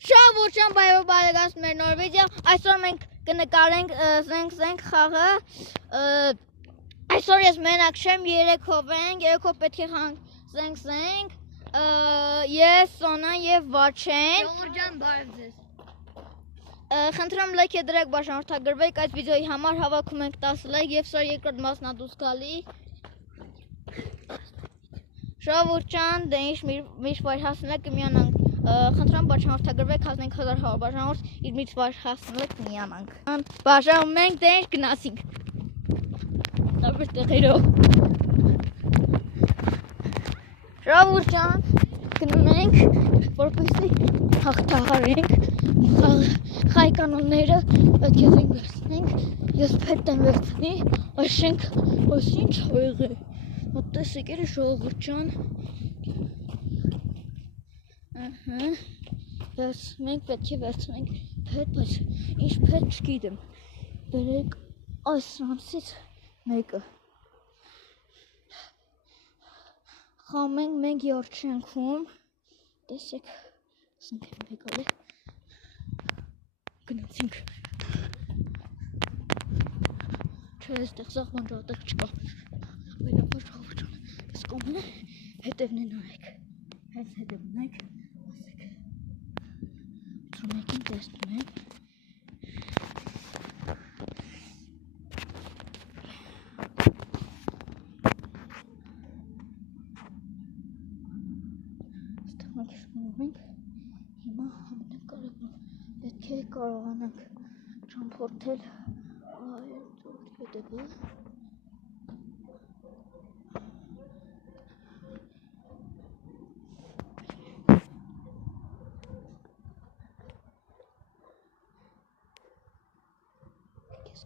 Շահ բայով բարեկամներ մեր նոր վիդեո, այսօր մենք կնկարենք զենք խաղը, այսօր ես մենակ չեմ, երեքով պետք է խաղանք զենք, ես, Սոնան և Վաչեն։ Ժողովուրդ ջան, բարև ձեզ։ Խնդրում լայք դրեք, բաժանորդագրվեք, այս վիդեոյի համար հավաքում ենք 10 լայք և սա երկրորդ մասն է դուրս գալի։ Ժողովուրդ ջան, դե ինչ միշտ վայր հասնելը կմիանանք, խնդրում բաժանորդագրվեք, հասնենք 1000 բաժանորդ, իր միշտ վայր հասնելը կմիանանք։ Բաժանում ենք, դե ինչ գնացինք։ Տարբեր տեղերով։ Ժողովուրդ ջան, գնում ենք, որպեսզի հաղթահարենք խաղի կանոնները, պետք է զենք վերցնենք, ես փետ եմ վերցնի, այս ինչ ա եղել։ Տեսեք էլի ժողովուրդ ջան, մենք պետք է վերցնենք փետ, բայց ինչ փետ չգիտեմ, բերեք այս սրանցից մեկը, խամենք մենք երջենքում, տեսեք, ասենք եմ եկալ է, գնացինք, չէ այստեղ սաղ բանջատեղ չկա, այլապես ժողովուրդ ջան, այս կողմն է, հետևն է նայեք, հենց հետևն նայեք, ասեք, մեկին տեսնում ենք, այստեղ մենք շմանում ենք, հիմա ամենակարևորը, պետք է կարողանանք ճամփորդել այդ հետևը,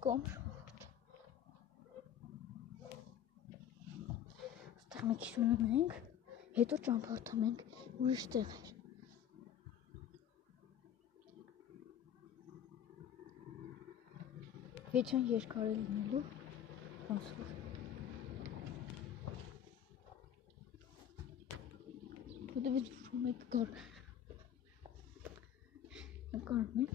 կոմ ժողովուրդ, այստեղ մենք շմնում ենք, հետո ճամփորդում ենք ուրիշ տեղեր, վիդեոն երկար է լինելու, ոնց որ, հետևից ուշում եք նկարում ենք,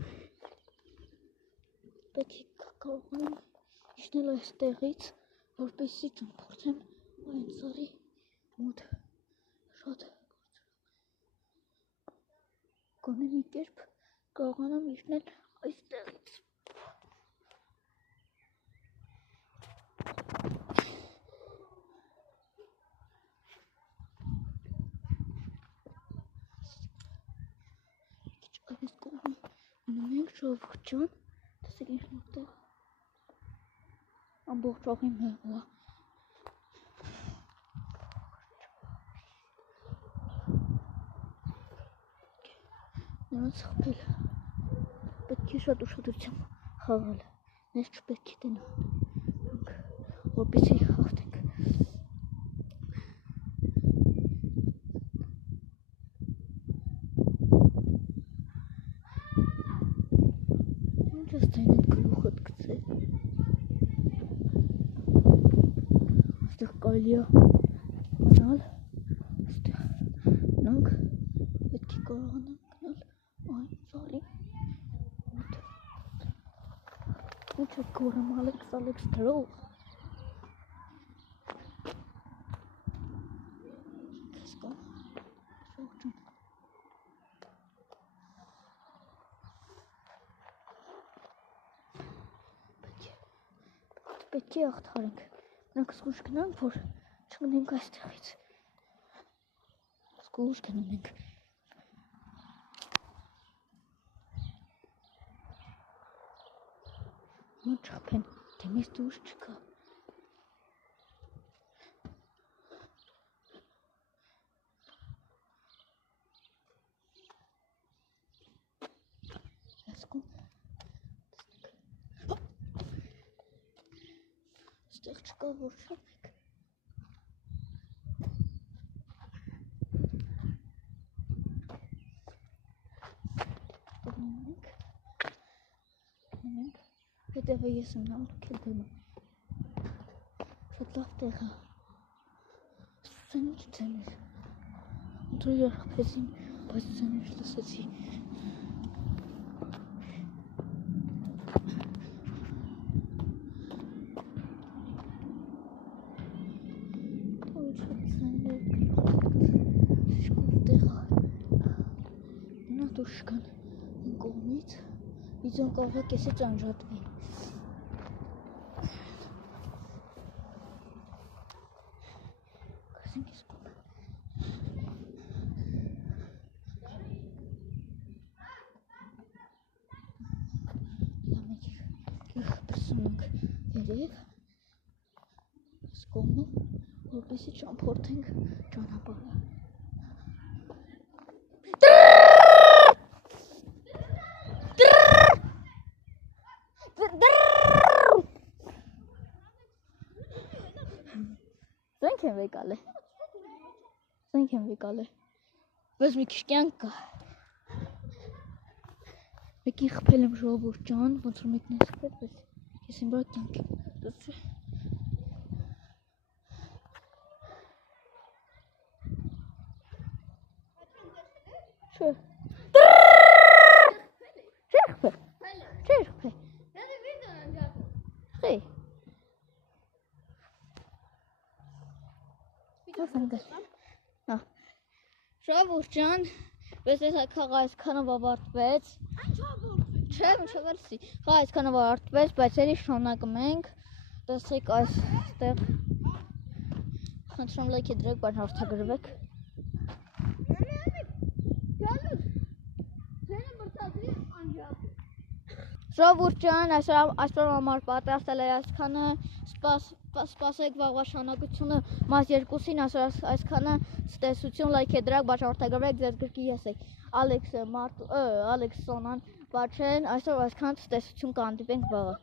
պետք է կարողանամ իջնել այս տեղից, որպեսզի ճամփորդեմ այն ծառի մոտ շատ գոնե մի կերպ կարողանամ իջնել այս տեղից։ Այս կողմը մնում ենք ժողովուրդ ջան, տեսեք ինչ նորտեղ ամբողջ ողի մեղու է։ Նրանց խփել, պետք է շատ ուշադրությամբ խաղալ, մեզ չպետք է տնանք, որպեսզի հաղթենք։ Ինչ ես տեն այդ գլուխդ գցել, այստեղ կարելի է գնալ, այստեղ նանք, պետք է կարողանանք գնալ այն ծառի մոտ, ինչ է գորում Ալեքս դրով, պետք է հաղթահարենք, նրանք զգույշ գնանք, որ չգնենք այստեղից, զգույշ գնում ենք, մոտ չխփեն, թե մեզ դուրս չկա, այստեղ չկա որ շապեք, հետևը ես եմ նամ, դուք էլ դեմ, շատ լավ տեղ է, սենիչ ձեներ, դու երխպեսին, բայց ձեներ լսեցի, դուրս կան կողմից, իձոն կարող է կեսից անջատվի։ Կասենք ես կողմ։ Մենք պրսում ենք երև, այս կողմը, որպեսի ճամփորդենք ճանապարհը։ Զենք եմ վեկալ է, բայց մի քիչ կյանք կա։ Մեկին խփել եմ ժողովուրդ ջան, ոնց որ մեկն է խփել, բայց ես իմ վրա կյանք եմ ստացել։ Չէ։ Չէ խփել։ Խի։ Ժողովուրդ ջան, բայց այս խաղը այսքանով ավարտվեց։ Չէ, չվերցի։ Խաղը այսքանով ավարտվեց, բայց ելի շարունակում ենք։ Տեսեք այստեղ։ Խնդրում լայք դրեք, բայց հարթագրվեք։ Ժողովուրդ ջան, այսօր համար պատրաստել է այսքանը, սպասեք վաղվա շարունակությունը մաս 2-ին, այսքանը տեսություն, լայք դրեք, բայց հարթագրվեք, ձեր գրքի եսեք Ալեքս Սոնան, Բաչեն, այսօր այսքան տեսություն կհանդիպենք վաղը։